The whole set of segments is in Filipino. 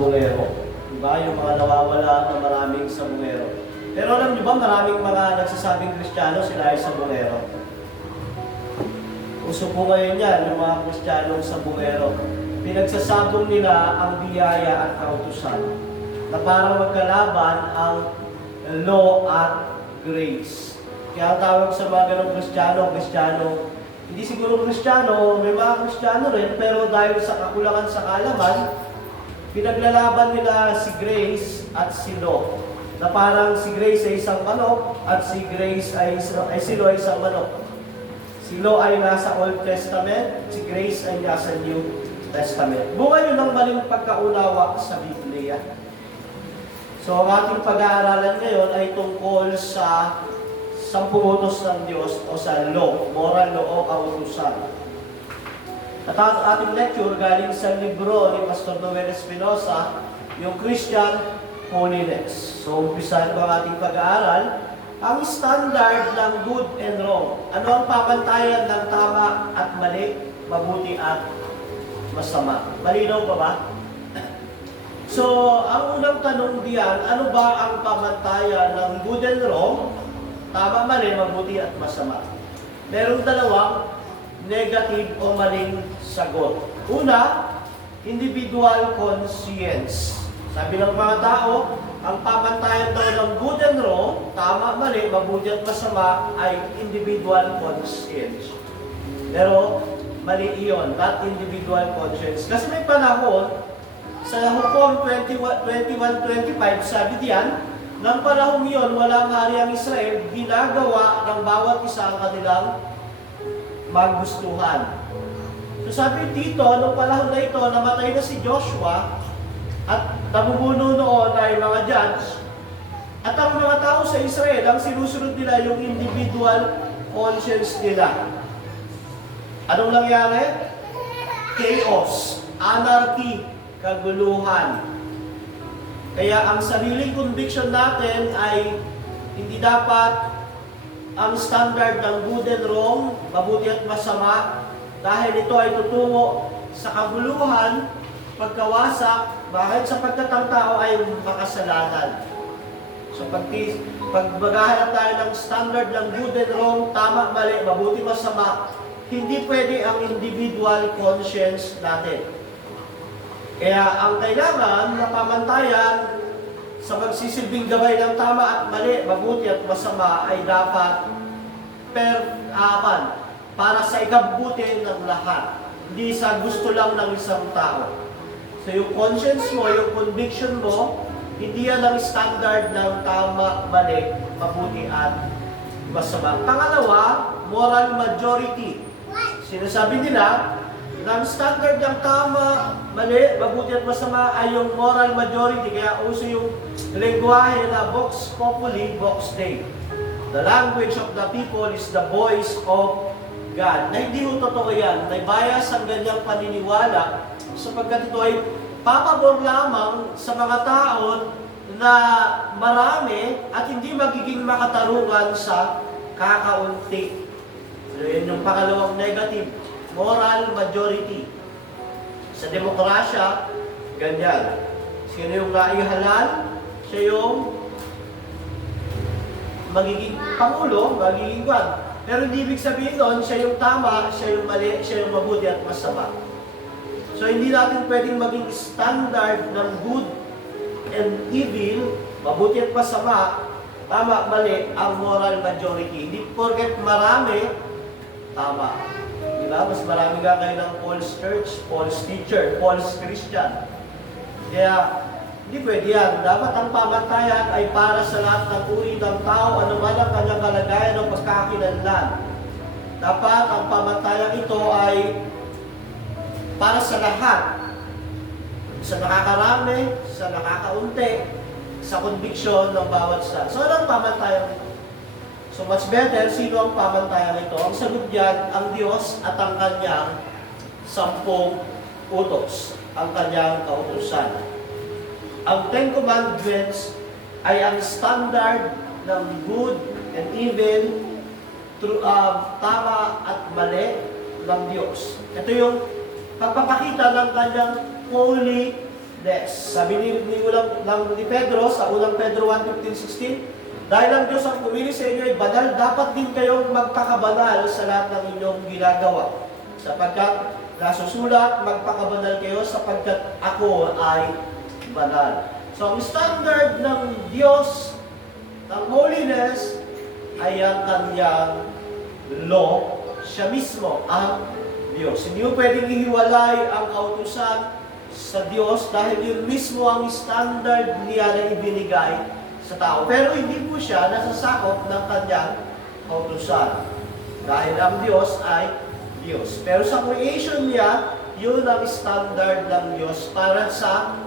Sabungero. Diba? Yung mga nawawala na maraming sabungero. Pero alam niyo ba, maraming mga nagsasabing Kristiyano sila ay sabungero. Uso po ngayon yan, yung mga Kristiyanong sabungero. Pinagsasabong nila ang biyaya at kautusan na parang magkalaban ang law at grace. Kaya ang tawag sa mga ganong Kristiyano, hindi siguro Kristiyano, may mga Kristiyano rin, pero dahil sa kakulangan sa kaalaman, pinaglalaban nila si grace at si law. Na parang si grace ay isang manok at si grace ay si law ay isang manok. Si law ay nasa Old Testament, si grace ay nasa New Testament. Bunga yun ng maling pagkaunawa sa Biblia. So ang ating pag-aaralan ngayon ay tungkol sa 10 utos ng Diyos o sa law, moral law o kautusan. At ang ating lecture galing sa libro ni Pastor Noel Espinosa, yung Christian Holiness. So umpisahan ko ang ating pag-aaral. Ang standard ng good and wrong. Ano ang pamantayan ng tama at mali, mabuti at masama? Malinaw ba ba? So, ang unang tanong diyan, ano ba ang pamantayan ng good and wrong, tama, mali, mabuti at masama? Merong dalawang negative o maling sagot. Una, individual conscience. Sabi ng mga tao, ang pamantayan daw ng good and wrong, tama, mali, mabuti at masama, ay individual conscience. Pero, mali iyon, not individual conscience. Kasi may panahon, sa Hukom 21:25, sabi diyan, ng panahon iyon, walang hari ang Israel, ginagawa ng bawat isa ang kanilang magustuhan. So sabi dito, nung panahon na ito, namatay na si Joshua, at namumuno noon ay mga judge, at ang mga tao sa Israel, ang sinusunod nila yung individual conscience nila. Anong nangyari? Chaos, anarchy, kaguluhan. Kaya ang sariling conviction natin ay hindi dapat ang standard ng good and wrong, mabuti at masama, dahil ito ay tutungo sa kaguluhan, pagkawasak. Bakit? Sapagkat ang tao ay makasalanan. So pagbagahan tayo ng standard ng good and wrong, tama, mali, mabuti, masama, hindi pwede ang individual conscience natin. Kaya ang kailangan na pamantayan sa magsisilbing gabay ng tama at mali, mabuti at masama ay dapat para sa ikabubuti ng lahat. Hindi sa gusto lang ng isang tao. So yung conscience mo, yung conviction mo, hindi yan ang standard ng tama, mali, mabuti at masama. Pangalawa, moral majority. Sinasabi nila, ang standard ng tama, mali, mabuti at masama ay yung moral majority. Kaya uso yung lengguwahe na vox populi, vox Dei. The language of the people is the voice of God. Na hindi mo totoo yan. May bias ang ganyang paniniwala sapagkat ito ay papabor lamang sa mga tao na marami at hindi magiging makatarungan sa kakaunti. So yun yung pangalawang negative. Moral majority. Sa demokrasya, ganyan. Sino yung naihalal? Siya yung magiging pangulo, magiging kwan. Pero hindi ibig sabihin doon, siya yung tama, siya yung mali, siya yung mabuti at masama. So hindi natin pwedeng maging standard ng good and evil, mabuti at masama, tama, mali, ang moral majority. Hindi porket marami, tama. Mas marami nga kayo ng false church, false teacher, false Christian. Kaya, hindi pwede yan. Dapat ang pamantayan ay para sa lahat ng uri ng tao, anuman ang kanyang kalagayan o pagkakakilanlan. Dapat ang pamantayan ito ay para sa lahat. Sa nakakarami, sa nakakaunti, sa conviction ng bawat isa. So, ano ang pamantayan ito? So much better, sino ang pamantayan ito? Ang sagot diyan, ang Diyos at ang kanyang 10 utos, ang kanyang kautusan. Ang 10 Commandments ay ang standard ng good and evil, tama at mali ng Diyos. Ito yung pagpapakita ng kanyang holy Next, sabi ni Pedro sa unang Pedro 1:15-16, dahil ang Diyos ang pumili sa inyo ay banal, dapat din kayong magpakabanal sa lahat ng inyong ginagawa. Sapagkat nasusulat, magpakabanal kayo sapagkat ako ay banal. So, ang standard ng Diyos, ng holiness, ay ang kanyang law, siya mismo ang Diyos. Hindi mo pwedeng ihiwalay ang kautusan sa Diyos dahil yun mismo ang standard niya na ibinigay sa tao. Pero hindi po siya nasasakop ng kanyang kautusan. Dahil ang Diyos ay Diyos. Pero sa creation niya, yun ang standard ng Diyos para sa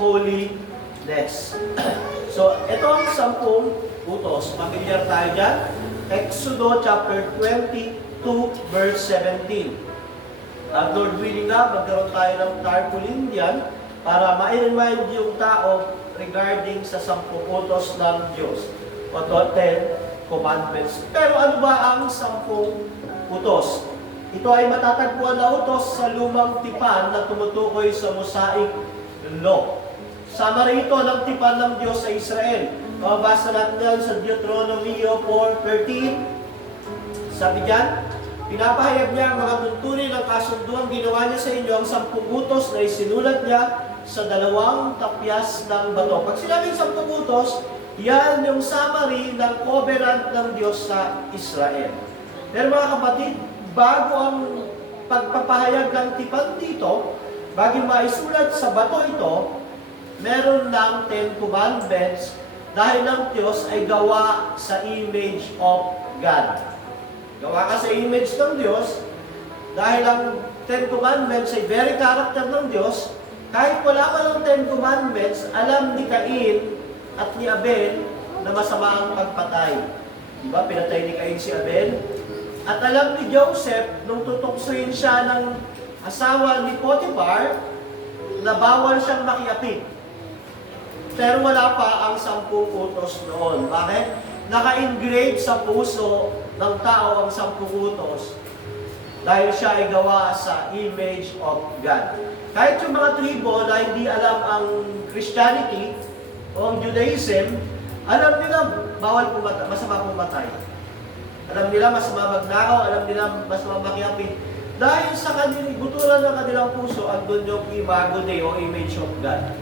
holiness. So, ito ang 10 utos. Familiar tayo dyan. Exodo chapter 22 verse 17. Lord willing na, magkaroon tayo ng tarpaulin diyan para ma-remind yung tao regarding sa 10 utos ng Diyos o 10 commandments. Pero ano ba ang 10 utos? Ito ay matatagpuan na utos sa lumang tipan na tumutukoy sa Mosaic Law. Sama rito ng tipan ng Diyos sa Israel. Mabasa natin yan sa Deuteronomy 4:13. Sabi diyan, pinapahayag niya ang mga tuntunin ng kasunduang ginawa niya sa inyo ang 10 utos na isinulat niya sa 2 tapyas ng bato. Pag sinabing 10 utos, yan yung summary ng covenant ng Diyos sa Israel. Pero mga kapatid, bago ang pagpapahayag ng tipan dito, bago maisulat sa bato ito, meron ng 10 commandments dahil ang Diyos ay gawa sa image of God. Gawa ka sa image ng Diyos, dahil ang 10 commandments ay very character ng Diyos, kahit wala pa ng 10 commandments, alam ni Cain at ni Abel na masama ang pagpatay. Diba? Pinatay ni Cain si Abel. At alam ni Joseph, nung tutuksoin siya ng asawa ni Potiphar, na bawal siyang makiapid. Pero wala pa ang 10 utos noon. Bakit? Naka-engrave sa puso ng tao ang 10 utos dahil siya ay gawa sa image of God. Kahit yung mga tribo na hindi alam ang Christianity o ang Judaism, alam nila bawal pumatay, masama pumatay. Alam nila masama magnakaw, alam nila masama makiapid. Dahil sa kanilang buturan ng kanilang puso, andun yung imago Dei o image of God.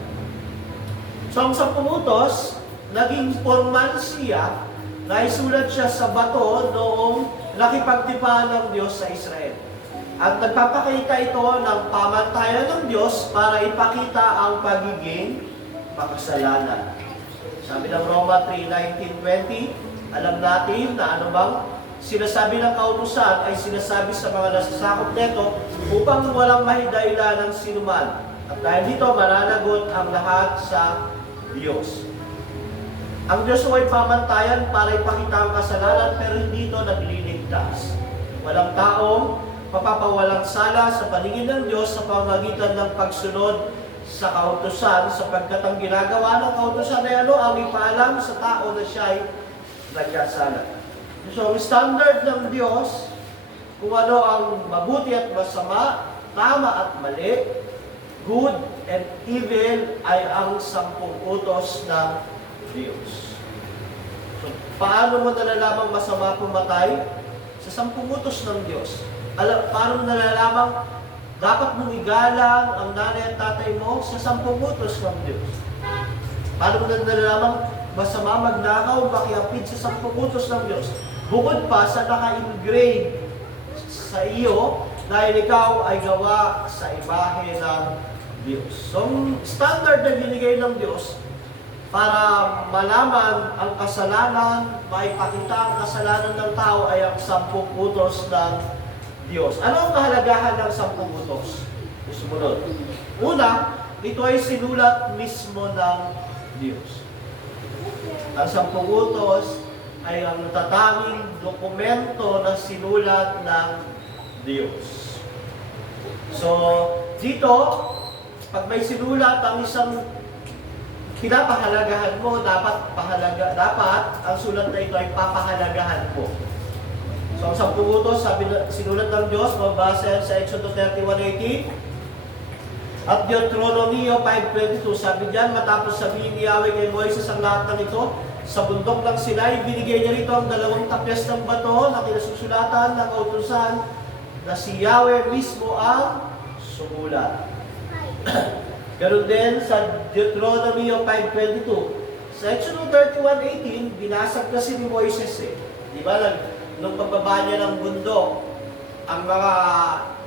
So ang 10 utos, naging formal siya, naisulat siya sa bato noong nakipagtipan ng Diyos sa Israel. At nagpapakita ito ng pamantayan ng Diyos para ipakita ang pagiging makasalanan. Sabi ng Roma 3:19-20, alam natin na anumang sinasabi ng kautusan ay sinasabi sa mga nasasakop nito upang walang mahidailan ng sinuman. At dahil dito, mananagot ang lahat sa Diyos. Ang Diyos ay pamantayan para ipakita ang kasalanan pero hindi ito nagliligtas. Walang taong mapapawalang sala sa paningin ng Diyos sa pamamagitan ng pagsunod sa kautusan sapagkat ang ginagawa ng kautusan ay ang ipaalam sa tao na siya ay nagkasala. So, ang standard ng Diyos kung ano ang mabuti at masama, tama at mali, good and evil ay ang 10 utos ng Diyos. So, paano mo nalalamang masama pumatay? Sa 10 utos ng Diyos. Paano mo nalalamang dapat mong igalang ang nanay at tatay mo? Sa 10 utos ng Diyos. Paano mo nalalamang masama magnakaw, makiapid sa 10 utos ng Diyos? Bukod pa sa naka-engrave sa iyo dahil ikaw ay gawa sa imahe ng Diyos. So, standard na binigay ng Diyos para malaman ang kasalanan, maipakita ang kasalanan ng tao ay ang 10 utos ng Diyos. Ano ang kahalagahan ng 10 utos? Sumunod. Una, ito ay sinulat mismo ng Diyos. Ang 10 utos ay ang natatanging dokumento na sinulat ng Diyos. So, dito, pag may sinulat ang isang pinapahalagahan mo, dapat ang sulat na ito ay papahalagahan mo. So, ang 10 utos, sinulat ng Diyos, mabasa sa Exodo 31:18. At Deuteronomio 5:22, sabi diyan, matapos sabihin ni Yahweh kay Moises ang lahat ng ito, sa bundok ng Sinai, binigay niya rito ang 2 tapyas ng bato na kinasusulatan ng kautusan na si Yahweh mismo ang sumulat. Ganun din sa Deuteronomio 5:22. Sa Exodus 31:18, binasag kasi ni Moises Di ba, nung pagbaba niya ng bundok, ang mga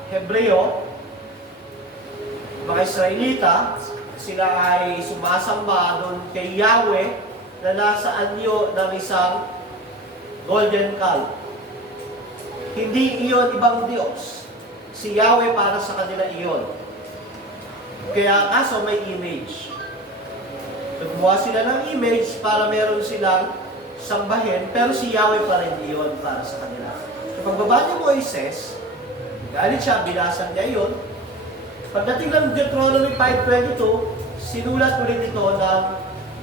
Hebreo, mga Israelita, sila ay sumasamba doon kay Yahweh na nasa anyo ng isang golden calf. Hindi iyon ibang Diyos. Si Yahweh para sa kanila iyon. Kaya kaso may image. Gumawa sila ng image para meron silang sambahin, pero si Yahweh pa rin iyon para sa kanila. So pagbaba ni Moises, galit siya, binasag niya iyon. Pagdating ng Deuteronomy 5:22, sinulat ulit ito ng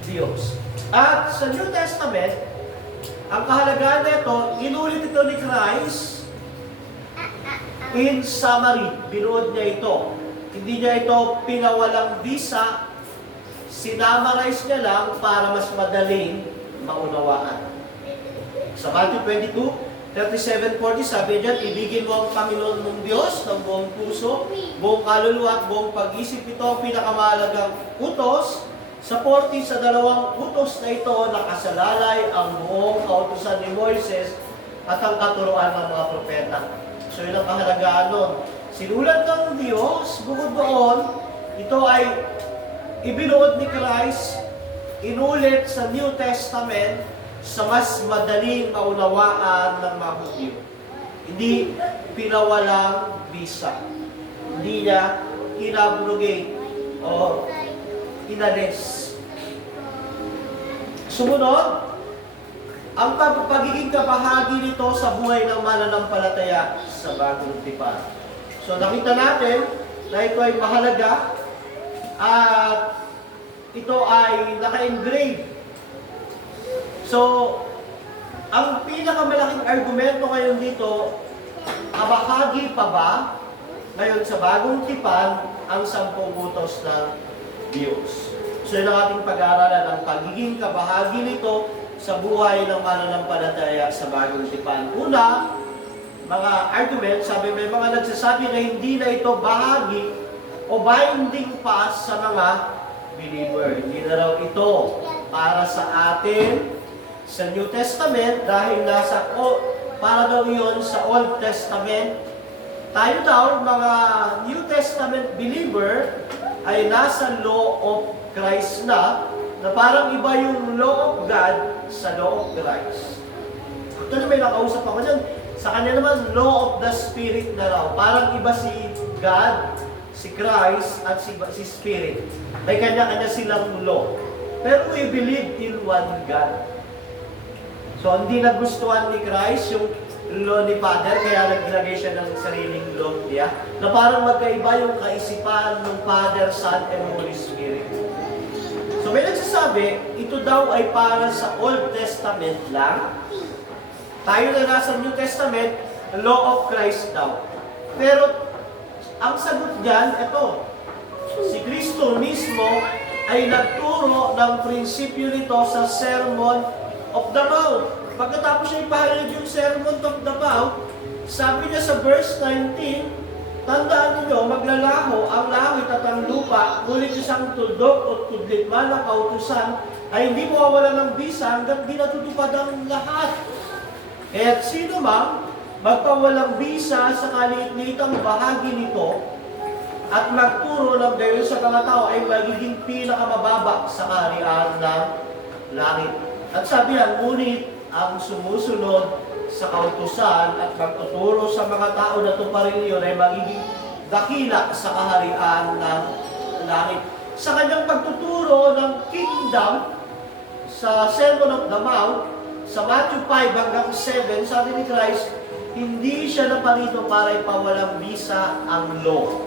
Diyos. At sa New Testament, ang kahalagaan nito, inulit ito ni Christ in summary. Binuod niya ito. Hindi niya ito pinawalang visa, sinamarize niya lang para mas madaling maunawaan. Sa Matthew 22:37-40, sabi diyan, ibigin mo ang Panginoon mong Diyos ng buong puso, buong kaluluwa at buong pag-isip. Ito ang pinakamahalagang utos. Sa 40, sa 2 utos na ito, nakasalalay ang buong kautusan ni Moises at ang katuruan ng mga propeta. So yun ang kahalagaan nun. Sinulat ng Diyos, bukod doon, ito ay ibinuod ni Christ, inulit sa New Testament sa mas madaling maunawaan ng mga Hudyo. Hindi pinawalang bisa. Hindi niya inabrogate o inalis. Sumunod, ang pagiging kabahagi nito sa buhay ng mananampalataya sa Bagong Tipan. So nakita natin na ito ay mahalaga at ito ay naka-engrave. So, ang pinakamalaking argumento ngayon dito, kabahagi pa ba ngayon sa Bagong Tipan ang 10 utos ng Diyos? So yun ang ating pag-aaralan, ang pagiging kabahagi nito sa buhay ng mananampalataya sa Bagong Tipan. Una, mga argument, sabi may mga nagsasabi na hindi na ito bahagi o binding pa sa mga believer. Hindi na raw ito para sa atin sa New Testament dahil para daw yun sa Old Testament. Tayo daw, mga New Testament believer, ay nasa law of Christ na parang iba yung law of God sa law of Christ. Actually, may nakausap ako dyan. Sa kanya naman, law of the Spirit na raw. Parang iba si God, si Christ, at si Spirit. May kanya-kanya silang law. Pero we believe in one God. So, hindi nagustuhan ni Christ yung law ni Father, kaya naglagay siya ng sariling law niya, na parang magkaiba yung kaisipan ng Father, Son, and Holy Spirit. So, may nagsasabi, ito daw ay para sa Old Testament lang. Tayo na nasa New Testament, law of Christ daw. Pero, ang sagot dyan, ito, si Kristo mismo ay nagturo ng prinsipyo nito sa Sermon of the Mount. Pagkatapos niya ipahayag yung Sermon of the Mount, sabi niya sa verse 19, tandaan ninyo, maglalaho ang langit at ang lupa, ngunit isang tuldok o tudlit man ang kautusan ay hindi mawawala ng bisa hanggat di natutupad ang lahat. At sino mang magpawalang bisa sa kaliit-liitang bahagi nito at magturo ng gayon sa mga tao ay magiging pinakamababa sa kaharian ng langit. At sabi niya, ngunit ang sumusunod sa kautusan at magtuturo sa mga tao na tuparin iyon ay magiging dakila sa kaharian ng langit. Sa kanyang pagtuturo ng kingdom sa Sermon of the Mount, sa Matthew 5 hanggang 7, sabi ni Christ, hindi siya naparito para ipawalang bisa ang law.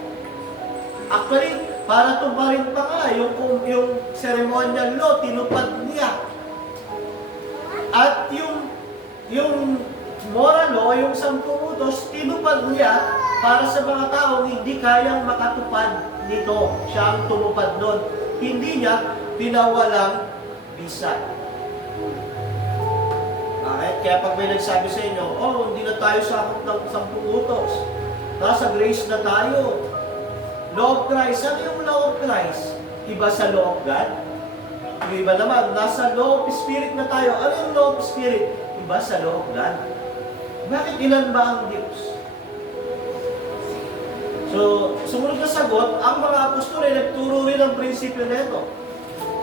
Actually, para tuparin pa nga, yung ceremonial law, tinupad niya. At yung moral law, yung 10 utos, tinupad niya para sa mga taong hindi kayang makatupad nito. Siya ang tumupad doon. Hindi niya pinawalang bisa. Kaya pag may nagsabi sa inyo, oh, hindi na tayo sakop ng 10 utos. Nasa grace na tayo. Law of Christ. Ano yung law of Christ? Iba sa law of God? Yung iba naman, nasa law of Spirit na tayo. Ano yung law of Spirit? Iba sa law of God. Bakit ilan ba ang Diyos? So, sumunod na sagot, ang mga apostol ay nagturo rin ang prinsipyo nito.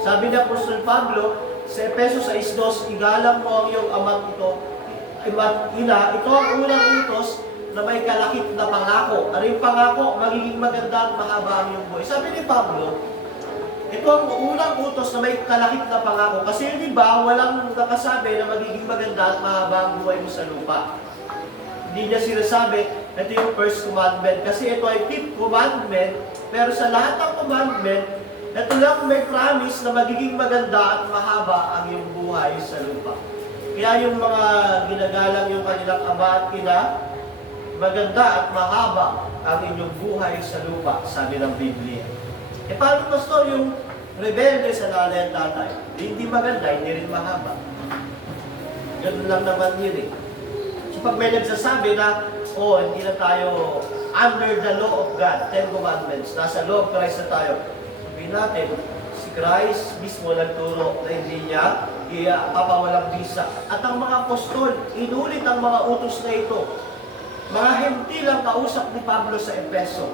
Sabi ni Apostol Pablo, sa Efeso 6:2, igalang mo ang iyong ama't ina. Ito ang unang utos na may kalakip na pangako. Ano yung pangako? Magiging maganda at mahaba ang iyong buhay. Sabi ni Pablo, ito ang unang utos na may kalakip na pangako. Kasi di ba, walang nakasabi na magiging maganda at mahaba ang buhay mo sa lupa. Hindi niya sinasabi, ito yung first commandment. Kasi ito ay fifth commandment. Pero sa lahat ng commandment, ito lang may promise na magiging maganda at mahaba ang iyong buhay sa lupa. Kaya yung mga ginagalang yung kanilang ama at ina, maganda at mahaba ang inyong buhay sa lupa, sabi ng Biblia. Paano, Pastor, yung rebelde sa nanay at tatay? Hindi maganda, hindi rin mahaba. Ganun lang naman yun eh. So pag may nagsasabi na, oh, hindi na tayo under the law of God, 10 commandments, nasa law of Christ na tayo, sabihin natin, si Christ mismo nagturo na hindi niya papawalang bisa. At ang mga apostol, inulit ang mga utos na ito. Mga hentil ang kausap ni Pablo sa Efeso.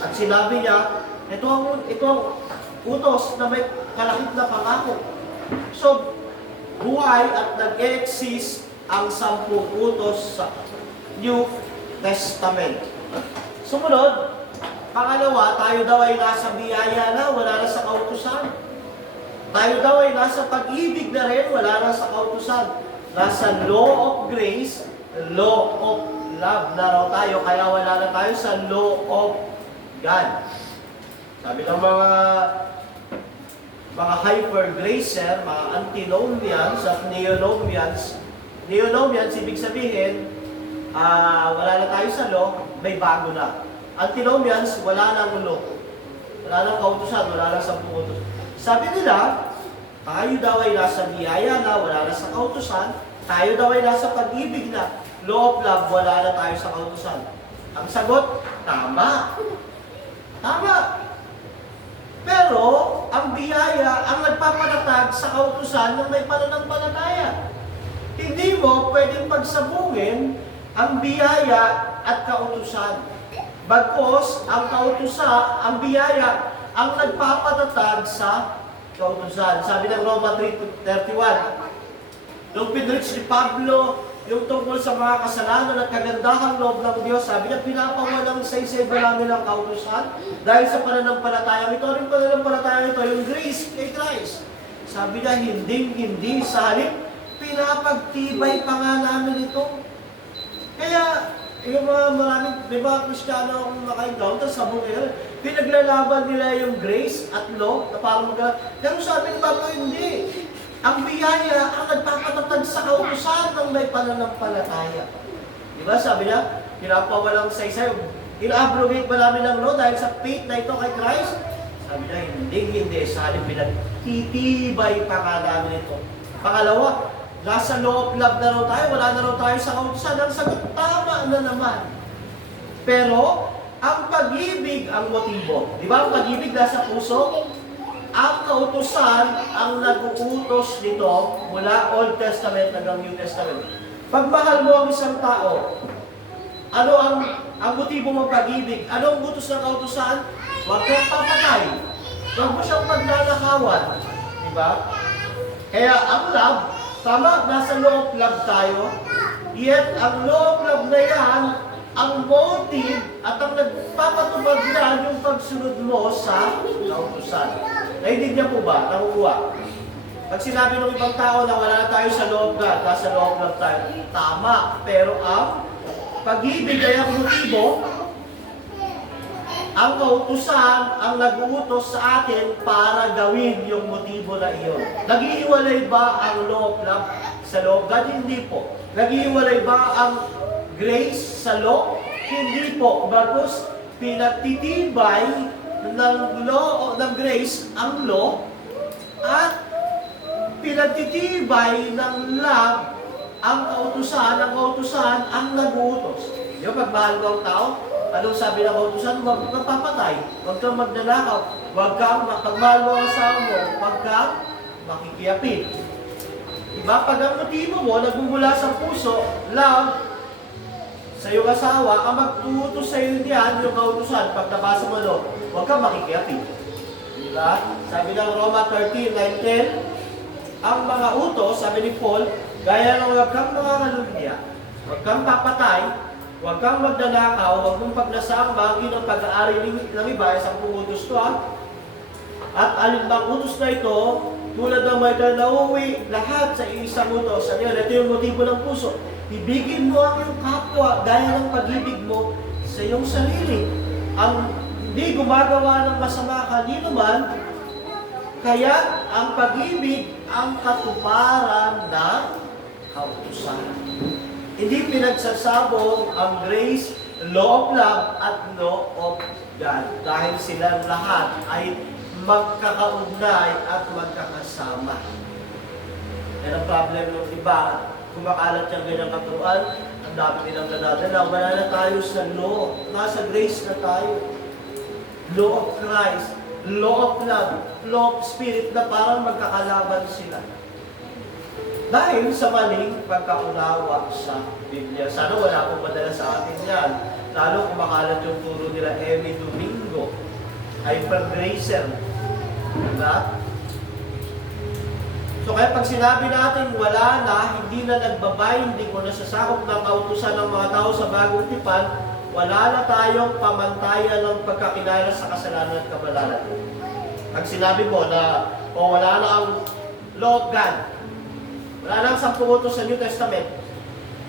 At sinabi niya, ito ang utos na may kalakip na pangako. So, buhay at nag-exist ang 10 utos sa New Testament. Sumunod, pangalawa, tayo daw ay nasa biyaya na, wala na sa kautusan. Tayo daw ay nasa pag-ibig na rin, wala na sa kautusan. Nasa law of grace, law of love na raw tayo, kaya wala na tayo sa law of God. Sabi ng mga hyper-gracer, mga antinomians at neonomians, ibig sabihin, wala na tayo sa law, may bago na. Antinomians, wala nang law. Wala nang kautusan, wala nang 10 utos. Sabi nila, tayo daw ay nasa biyaya na, wala na sa kautusan. Tayo daw ay nasa pag-ibig na. Law of love, wala na tayo sa kautusan. Ang sagot, tama. Tama. Pero, ang biyaya, ang nagpapatatag sa kautusan ng may pananampalataya. Hindi mo pwedeng pagsabungin ang biyaya at kautusan. Bagkos, ang biyaya, ang nagpapatatag sa kautusan. Sabi ng Roma 3:31, nung pinreach ni Pablo yung tungkol sa mga kasalanan at kagandahang loob ng Diyos, sabi niya, pinapawalang saysay ba namin ang kautusan? Dahil sa pananampalatayang ito, rin pananampalatayang ito, yung grace kay Christ. Sabi niya, hindi sa halip, pinapagtibay pa nga namin ito. Kaya, yung may mga Kristiyano akong naka-encounter sa buhay, pinaglalaban nila yung grace at law na parang pero sabi ni Pablo, hindi. Ang biyaya ang nagpapatatag sa kautusan ng may pananampalataya. Diba? Sabi niya, pinapawalang saysay, ina-abrogate ba namin ang law dahil sa faith na ito kay Christ? Sabi niya, hindi. Sa halip pinagtitibay pa nga namin ito. Pangalawa, nasa law of love na raw tayo, wala na raw tayo sa kautusan. Ang sagot, tama na naman. Pero, ang pag-ibig ang motibo. Di ba ang pag-ibig nasa puso? Ang kautusan ang nag-uutos nito mula Old Testament hanggang New Testament. Pag mahal mo ang isang tao, ano ang motibo ng pag-ibig? Ano ang utos ng kautusan? Huwag kang papatay. Huwag mo siyang pagnanakawan. Di ba? Kaya ang love, tama, nasa law of love tayo. Yet, ang law of love na yan, ang motive at ang nagpapatupad niyan yung pagsunod mo sa kautusan. Naiintindihan po ba? Nakukuha? Pag sinabi ng ibang tao na wala na tayo sa law of God, nasa law of love tayo, tama. Pero ang pag-ibig ay ang motibo, ang kautusan ang nag-uutos sa atin para gawin yung motibo na iyon. Nag-iiwalay ba ang law of love sa law of God? Hindi po. Nag-iiwalay ba ang grace sa law? Hindi po. Bagkus pinagtitibay ng law o ng grace ang law at pinagtitibay ng love ang kautusan ang nag-uutos. Yung pagmahal mo ang tao, anong sabi ng kautusan? Huwag kang papatay, huwag kang magnanakaw, huwag kang pagmahal mo ang asawa mo, huwag kang makikiyapin. Diba? Pag ang motibo mo nagmumula sa puso, love, sa iyong asawa, ang magtuutos sa iyo niyan, yung kautusan, pag nabasa mo no, huwag kang makikiyapin. Diba? Sabi ng Roma 13:9-10, ang mga utos, sabi ni Paul, gaya ng huwag kang mangangalunya, huwag kang papatay, huwag kang magnanakaw, huwag mong pagnasang bahagi ng pag-aari ng iba, isang utos to At alinbang utos na ito, tulad ng may nauwi, lahat sa isang utos. Ano yun? Ito yung motibo ng puso. Ibigin mo ang iyong kapwa gaya ng pag-ibig mo sa iyong sarili. Ang hindi gumagawa ng masama kanino man, kaya ang pag-ibig ang katuparan ng kautusan. Hindi pinagsasabong ang grace, law of love, at law of God. Dahil silang lahat ay magkakaugnay at magkakasama. Yan ang problem ng iba. Kumakalat yung ganyang katuruan, ang dami nilang nadadala. Wala na tayo sa law. Nasa grace na tayo. Law of Christ, law of love, law of spirit na parang magkakalaban sila. Dahil sa maling pagkaunawa sa Biblia. Sana wala pong madala sa atin yan. Lalo kumakalat yung turo nila every Domingo. Hyper-gracer. Diba? So kaya pag sinabi natin wala na, hindi na nagbabinding o nasasakop ng kautusan ng mga tao sa bagong tipan, wala na tayong pamantayan ng pagkakilala sa kasalanan at kabalalan. Pag sinabi mo na wala na ang law of God, wala na ang 10 utos sa New Testament,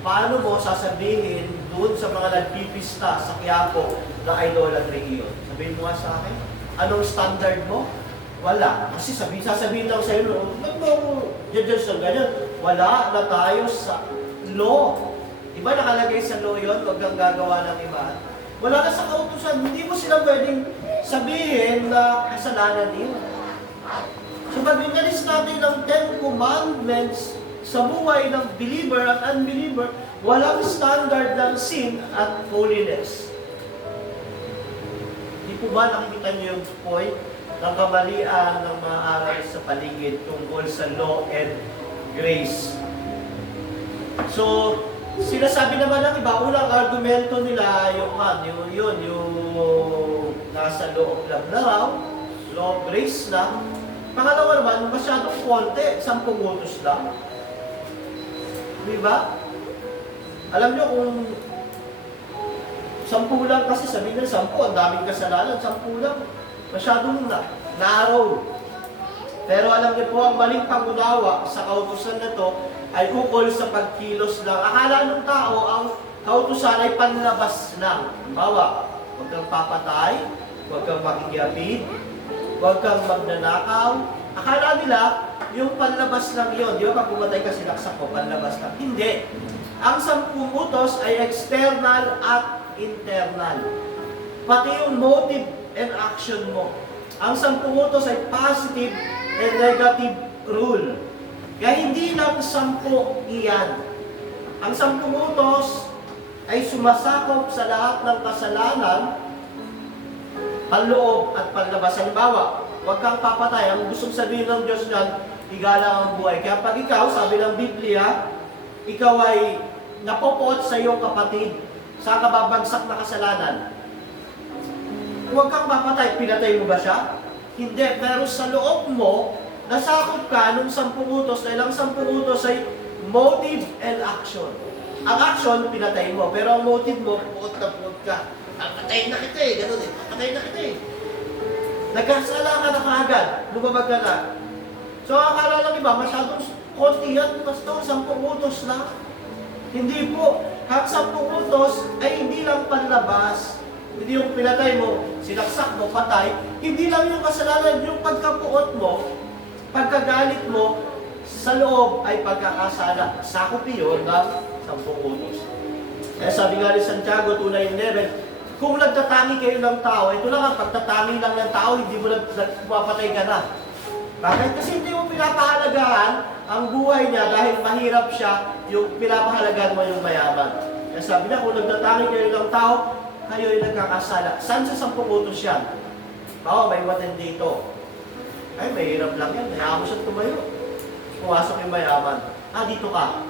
paano mo sasabihin doon sa mga nagpipista sa Quiapo na idolatry yun? Sabihin mo nga sa akin, anong standard mo? Wala. Kasi sasabihin lang sa iyo, ba't mo judge ng ganyan? Wala na tayo sa law. Diba nakalagay sa law yun? Huwag kang gagawa ng iba. Wala na sa kautusan. Hindi mo sila pwedeng sabihin na kasalanan yun. So pag inalis natin ng 10 commandments sa buhay ng believer at unbeliever, walang standard ng sin at holiness. Di po ba nakikita niyo yung point ng kamalian ng mga aral sa paligid tungkol sa law and grace? So, sinasabi naman ng iba, unang argumento nila yung nasa law of love na raw, law of grace na. Pangalawa naman, masyadong konti, 10 utos lang. Diba? Alam nyo kung 10 lang kasi, sabihin na 10, ang daming kasalanan, 10 lang. Masyadong narrow. Pero alam niyo po, ang maling pangunawa sa kautusan na to ay ukol sa pagkilos lang. Akala ng tao, ang kautusan ay panlabas lang. Bawa, huwag kang papatay, huwag kang makikiyapid, huwag kang magnanakaw. Akala nila, yung panlabas lang yun. Di ba pag pumatay ka sinaksak ko, panlabas lang. Hindi. Ang 10 utos ay external at internal. Pati yung motive and action mo. Ang 10 utos ay positive and negative rule. Kaya hindi lang 10 iyan. Ang 10 utos ay sumasakop sa lahat ng kasalanan, panloob at panlabas. Halimbawa, huwag kang papatay. Ang gustong sabihin ng Diyos niyan, igalang ang buhay. Kaya pag ikaw, sabi ng Biblia, ikaw ay napopoot sa iyong kapatid sa kababagsak na kasalanan. Huwag kang papatay. Pinatay mo ba siya? Hindi. Pero sa loob mo, nasakop ka nung 10 utos, dahil ang 10 utos ay motive and action. Ang action, pinatay mo. Pero ang motive mo, puot na puot ka. Patayin na kita eh. Ganun eh. Patayin na kita eh. Nagkasala ka na kaagad. Lumabag ka na. So, akala lang iba, masyadong konti yan. Basta 10 utos na. Hindi po. Kahit 10 utos ay hindi lang panlabas. Hindi yung pinatay mo, sinaksak mo, patay. Hindi lang yung kasalanan, yung pagkapuot mo, pagkagalit mo, sa loob ay pagkakasala. Sakop yun ng 10 utos. Kaya sabi nga ni Santiago 2:9-11, Kung nagtatangi kayo ng tao, ito lang ang pagtatangi lang ng tao, hindi mo pumapatay ka na. Bakit? Kasi hindi mo pinapahalagahan ang buhay niya dahil mahirap siya, yung pinapahalagahan mo yung mayaman. Kaya sabi niya, kung nagtatangi kayo ng tao, kayo ay nagkakasala. Saan sa 10 utos yan? May matin dito. Ay, mahirap lang yan. Hayaan mo siya tumayo. Pumasok yung mayaman. Dito ka.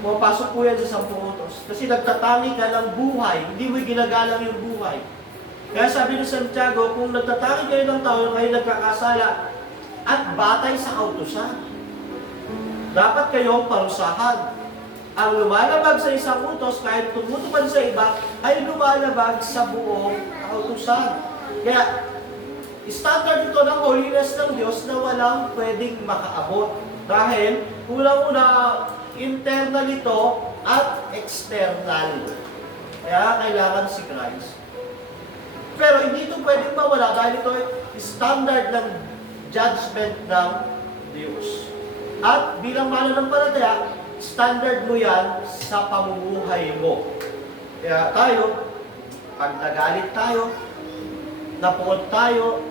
Pumapasok po yan sa 10 utos. Kasi nagtatangi ka ng buhay, hindi mo ginagalang yung buhay. Kaya sabi ni Santiago, kung nagtatangi kayo ng tao, kayo nagkakasala at batay sa kautusan, dapat kayong parusahan. Ang lumalabag sa isang utos, kahit tumutupad sa iba, ay lumalabag sa buong kautusan. Kaya, standard ito ng holiness ng Diyos na walang pwedeng makaabot. Dahil, unang-una, internal ito at external. Kaya kailangan si Christ. Pero hindi ito pwedeng mawala dahil ito ay standard ng judgment ng Diyos. At bilang mananampalataya, standard mo yan sa pamumuhay mo. Kaya tayo, pag nagalit tayo, napuot tayo,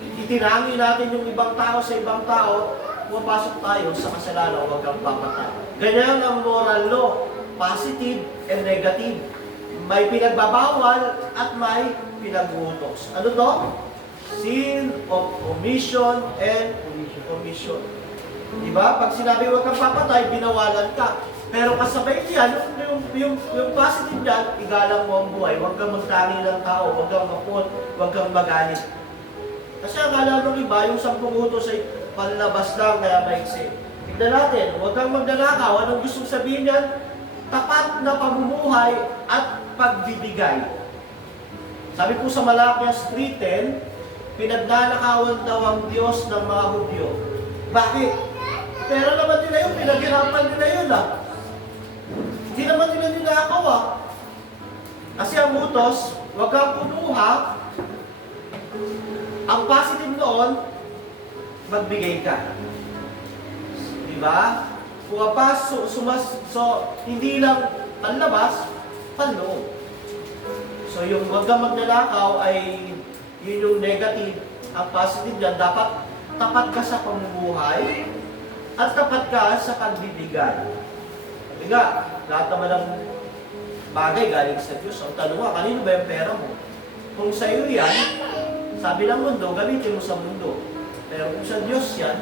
itinangi natin yung ibang tao sa ibang tao, pumapasok tayo sa kasalanan, huwag kang papatay. Ganyan ang moral law, positive and negative. May pinagbabawal at may pinag-uutos. Ano to? Sin of omission and commission. Diba? Pag sinabi huwag kang papatay, binawalan ka. Pero kasabay niyan, yung positive niyan, igalang mo ang buhay. Huwag kang magtangi ng tao, huwag kang mapot, huwag kang magalit. Kasi ang akala ng iba, yung 10 utos ay panlabas lang, kaya maiksi. Tignan natin, huwag kang magnanakaw. Anong gustong sabihin niyan? Tapat na pamumuhay at pagbibigay. Sabi po sa Malakias 3:10, pinagnanakawan daw ang Diyos ng mga Hudyo. Bakit? Pero naman nila yun, pinaghirapan nila yun Hindi naman nila ninakaw Kasi ang utos, huwag kang kumuha. Ang positive noon, magbigay ka. Diba? Pumapas, hindi lang panlabas, panloob. So yung huwag kang magnanakaw ay yun yung negative. Ang positive yan, dapat tapat ka sa pamumuhay at tapat ka sa pagbibigay. Sabi nga, lahat naman ng bagay galing sa Diyos. Ang tanong nga, kanino ba yung pera mo? Kung sa iyo yan, sabi ng mundo, gamitin mo sa mundo. Pero kung sa Diyos yan,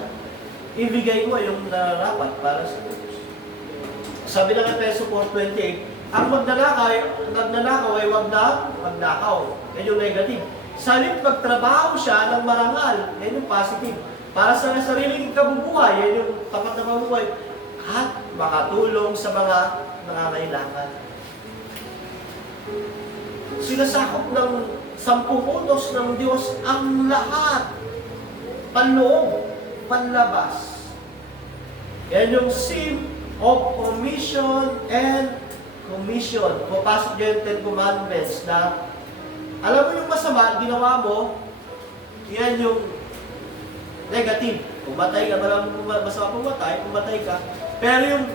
ibigay mo yung nararapat para sa Diyos. Sabi ng Efeso 4:28, ang magnanakaw ay wag na magnakaw. Yan yung negative. Salit magtrabaho siya ng marangal. Yan yung positive. Para sa sariling kabubuhay, yan yung tapat na kabubuhay. At makatulong sa mga nangangailangan. Sinasakop ng 10 utos ng Diyos ang lahat. Panloob, panlabas. Yan yung sin of omission and commission. Pupasok dyan yung 10 Commandments na alam mo yung masama, ginawa mo, yan yung negative. Pumatay ka, masama pumatay ka. Pero yung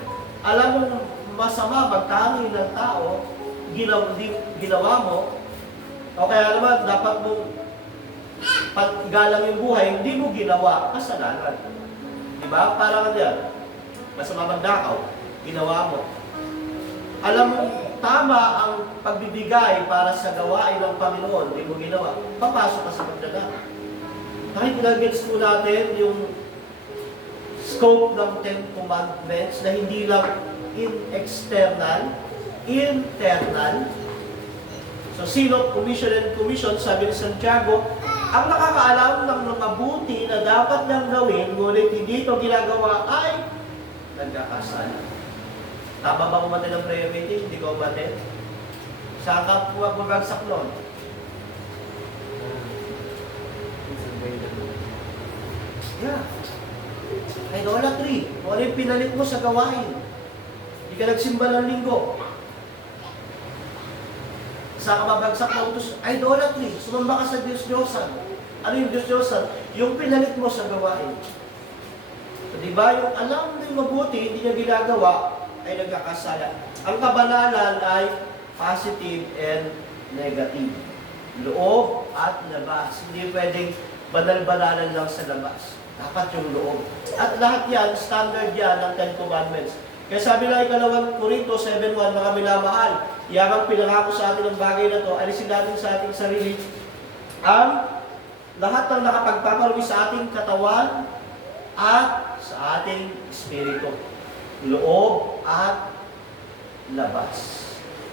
alam mo masama, magtangi ng tao, ginawa mo, o kaya naman dapat mong galang yung buhay, hindi mo ginawa, kasalanan. Diba? Parang yan, masama magnakaw, ginawa mo. Alam mo, tama ang pagbibigay para sa gawain ng Panginoon, hindi mo ginawa, papasok ka sa pagdadala. Kahit nag-gets po natin yung scope ng 10 Commandments na hindi lang external, internal. So, sino commission and commission, sabi ni Santiago, ang nakakaalam ng mabuti na dapat nang gawin, ngunit hindi ito ginagawa ay nagkakasala. Tama ba kumatay ng prayer meeting? Hindi ko kumatay? Saan ka bumagsak nun? Yeah. Idolatry. Kung ano yung pinalit mo sa gawain. Hindi ka nagsimba ng linggo. Saan ka mabagsak na utos? Idolatry. Sumamba ka sa Diyos-Diyosan. Ano yung Diyos-Diyosan? Yung pinalit mo sa gawain. So, diba? Yung alam mo yung mabuti, hindi niya ginagawa, ay nagkakasala. Ang kabanalan ay positive and negative. Loob at labas. Hindi pwedeng banal-banalan lang sa labas. Dapat yung loob. At lahat yan, standard yan ng Ten Commandments. Kaya sabi ng ikalawang Korinto 7.1, mga minamahal, yang pinangako sa atin ng bagay na to, alisin natin sa ating sarili ang lahat ng nakapagpaparumi sa ating katawan at sa ating espiritu. Loob at labas.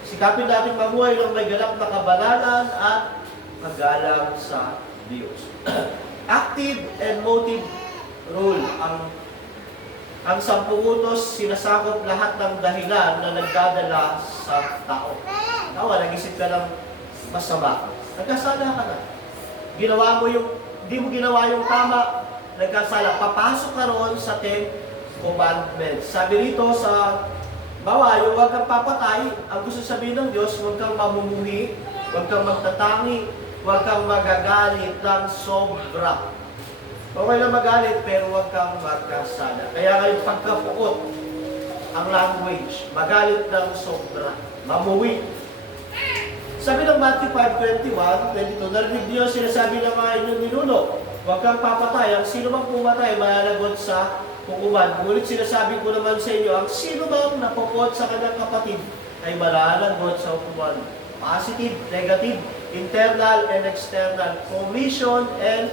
Sikapin natin mamuhay ng may ganap na kabanalan at paggalang sa Diyos. Active and motive rule. Ang 10 utos, sinasakop lahat ng dahilan na nagdadala sa tao. Tawa, nag-isip ka ng masama. Nagkasala ka na. Hindi mo ginawa yung tama, nagkasala. Papasok ka roon sa 10 commandments. Sabi rito sa bawa, yung huwag kang papatay, ang gusto sabihin ng Diyos, huwag kang mamumuhi, huwag kang magtatangi, huwag kang magagalit ng sobra. Okay lang magalit, pero huwag kang magkasala. Kaya ngayon pagkapuot ang language, magalit ng sobra, mamuwi. Sabi ng Matthew 5:21, 22, narinig niyo sinasabi ng mga inyong ninuno, huwag kang papatay, ang sino mang pumatay, malalagot sa hukuman. Ngunit sinasabi ko naman sa inyo, ang sino mang napupot sa kanyang kapatid, ay malalagot sa hukuman. Positive, negative, internal and external, commission and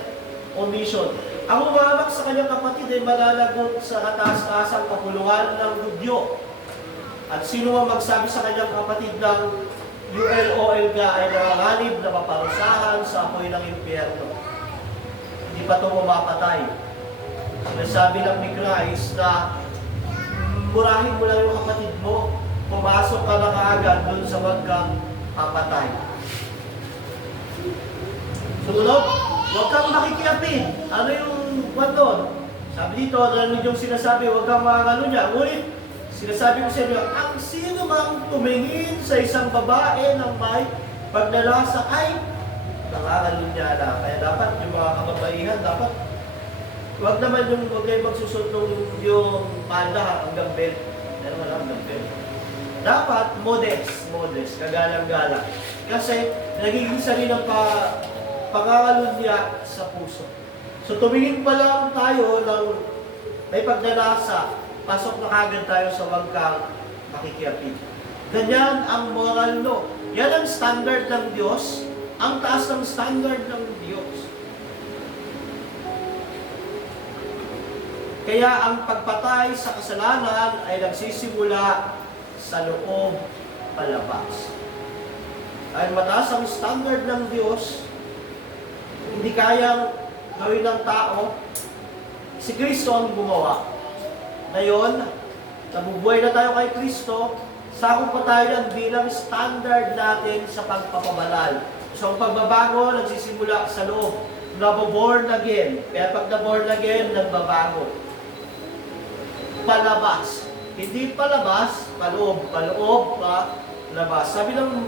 omission. Ang umamak sa kanyang kapatid ay malalagot sa kataas-taasang kapulungan ng Hudyo. At sino mang magsabi sa kanyang kapatid ng ULOL ka ay nanganganib na maparusahan sa apoy ng impyerno. Hindi pa ito mamapatay. Sinasabi lang ni Christ na murahin mo lang yung kapatid mo, pumasok ka na kaagad dun sa wag kang papatay. Sumunod, huwag kang makikiapin. Ano yung buwan doon? Sabi dito, ano yung sinasabi, huwag kang makakalo niya. Ngunit, sinasabi ko sa inyo, ang sino mang tumingin sa isang babae ng may paglalasa ay nakakalo niya na. Kaya dapat yung mga kababaihan, dapat huwag naman huwag kayo magsusot yung panda hanggang belt. Pero wala hanggang belt. Dapat modest, kagalang-galang. Kasi nagiging sarili ng pangangalunya sa puso. So tumingin pa lang tayo ng may paglalasa, pasok na kagad tayo sa wag kang makikiapid. Ganyan ang moral law. Yan ang standard ng Diyos, ang taas ng standard ng Diyos. Kaya ang pagpatay sa kasalanan ay nagsisimula sa loob palabas. Dahil mataas ang standard ng Diyos, hindi kayang gawin ng tao, si Kristo ang gumawa. Ngayon, nabubuhay na tayo kay Kristo, sakop pa tayo yan bilang standard natin sa pagpapabanal. So ang pagbabago nagsisimula sa loob. Naboborn again. Kaya pag naborn again, nagbabago. Palabas. Hindi palabas, paloob. Paloob, palabas. Sabi ng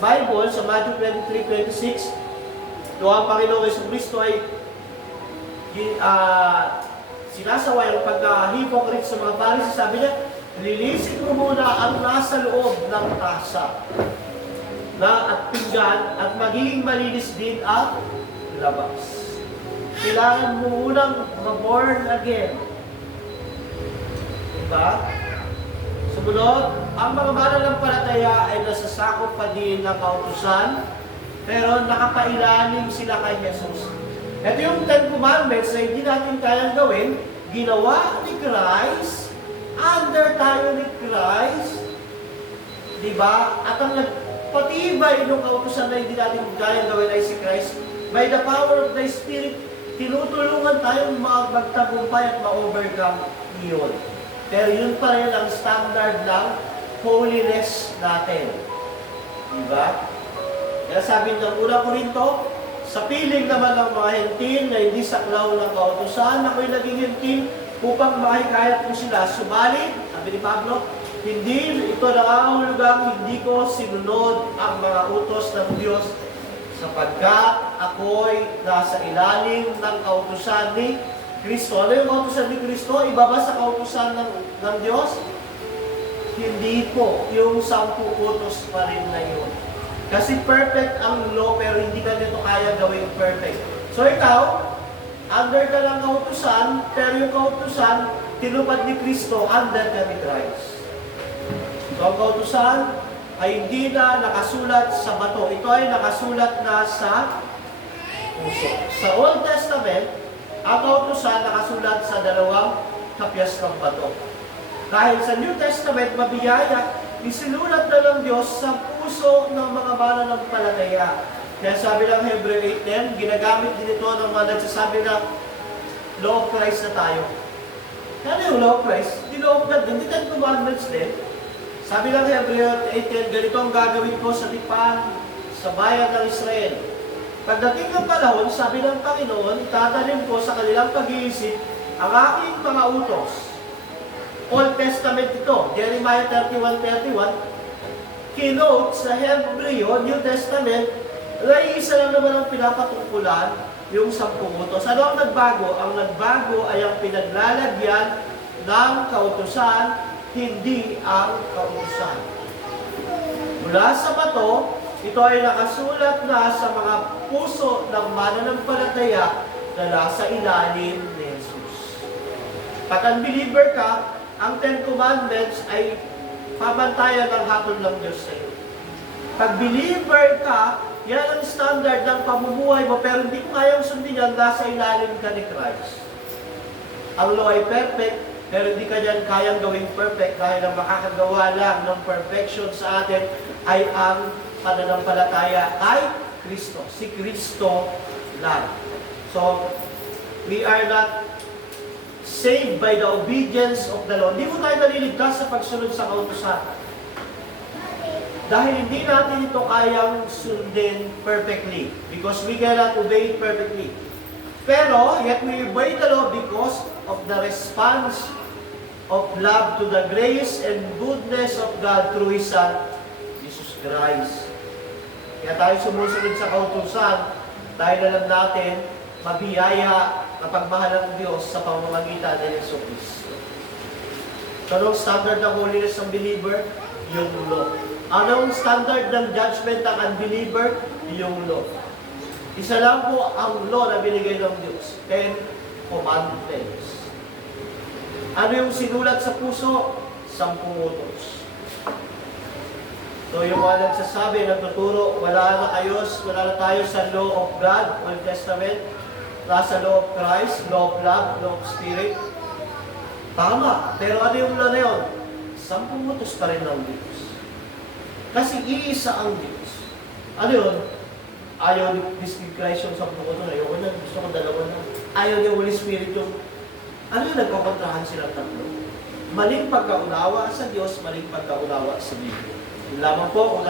Bible sa Matthew 23:26, doon ang Panginoong Jesucristo ay sinasaway ang pagka-hypocrite sa mga Pharisee. Sabi niya, linisin mo muna ang nasa loob ng tasa at pinggan at magiging malinis din ang labas. Kailangan mo munang ma-born again. Diba? Sumunod, ang mga mananampalataya ay nasasakop pa din ng kautusan, pero nakapailalim sila kay Jesus. Ito yung 10 Commandments na hindi natin kayang gawin, ginawa ni Christ, under tayo ni Christ, diba? At ang nagpatibay ng kautusan na hindi natin kayang gawin ay si Christ. By the power of the Spirit, tinutulungan tayong magtagumpay at ma-overcome iyon. Pero yun pa rin ang standard ng holiness natin. Diba? Kaya sabi ng unang Korinto, sa piling naman ng mga hentil na hindi saklaw ng kautusan, ako'y naging hentil upang makikayat ko sila. Subalit, sabi ni Pablo, hindi ito nangangahulugang hindi ko sinunod ang mga utos ng Diyos sapagkat ako'y nasa ilalim ng kautusan ni Kristo. Ano yung kautusan ni Kristo? Iba ba sa kautusan ng Diyos? Hindi po, yung 10 utos pa rin na yun. Kasi perfect ang law, pero hindi ka nito kaya gawing perfect. So ikaw, under ka ng kautusan, pero yung kautusan, tinupad ni Kristo, under ka ni Christ. So ang kautusan ay hindi na nakasulat sa bato. Ito ay nakasulat na sa puso. Sa Old Testament, ang kautusan nakasulat sa 2 kapyas ng bato. Dahil sa New Testament, mabiyaya, isinulat na ng Diyos sa puso ng mga mananampalataya. Kaya sabi ng Hebreo 8:10, ginagamit din ito ng mga nagsasabi na law of Christ na tayo. Ano yung law of Christ? The law of God, hindi 10 commandments din. Sabi ng Hebreo 8:10, ganito ang gagawin ko sa tipan sa bayan ng Israel. Pagdating ng panahon, sabi ng Panginoon, itatanim ko sa kanilang pag-iisip ang aking mga utos. Old Testament ito, Jeremiah 31:31, kinote sa Hebreo, New Testament, ay isa lang naman ang pinapatungkulan, yung 10 utos. Ano ang nagbago? Ang nagbago ay ang pinaglalagyan ng kautusan, hindi ang kautusan. Mula sa bato, ito ay nakasulat na sa mga puso ng mananampalataya na nasa ilalim ni Jesus. Pag unbeliever ka, ang 10 Commandments ay pamantayan ng hatol ng Diyos sa iyo. Pag believer ka, yan ang standard ng pamumuhay mo, pero hindi mo kayang sundin yan, nasa ilalim ka ni Christ. Ang law ay perfect, pero hindi ka yan kayang gawing perfect dahil ang makakagawa lang ng perfection sa atin ay ang pananampalataya kay Kristo. Si Kristo lang. So, we are not saved by the obedience of the law. Hindi mo tayo naliligtas sa pagsunod sa kautusan. Dahil hindi natin ito kayang sundin perfectly. Because we cannot obey it perfectly. Pero, yet we obey the law because of the response of love to the grace and goodness of God through His Son, Jesus Christ. Kaya tayo sumusunod sa kautusan dahil alam natin mabiyaya na pagmahal ng Diyos sa pamamagitan ng Yesu Cristo. So, anong standard ng holiness ng believer? Yung law. Anong standard ng judgment ng unbeliever? Yung law. Isa lang po ang law na binigay ng Diyos. 10 Commandments. Ano yung sinulat sa puso? 10 utos. So yung mga nagsasabi, nagtuturo, wala na tayo sa law of God, Old Testament, nasa law of Christ, law of love, law of spirit. Tama. Pero ano yung law na yun? 10 utos pa rin ng Diyos. Kasi iisa ang Diyos. Ano yun? Ayaw ni Christ yung 10 utos. Ayaw na, gusto ko 2 na. Ayaw ni Holy Spirit yung ano yung nagkakontrahan silang 3? Maling pagkaunawa sa Diyos, maling pagkaunawa sa Biblia. Lamang po kung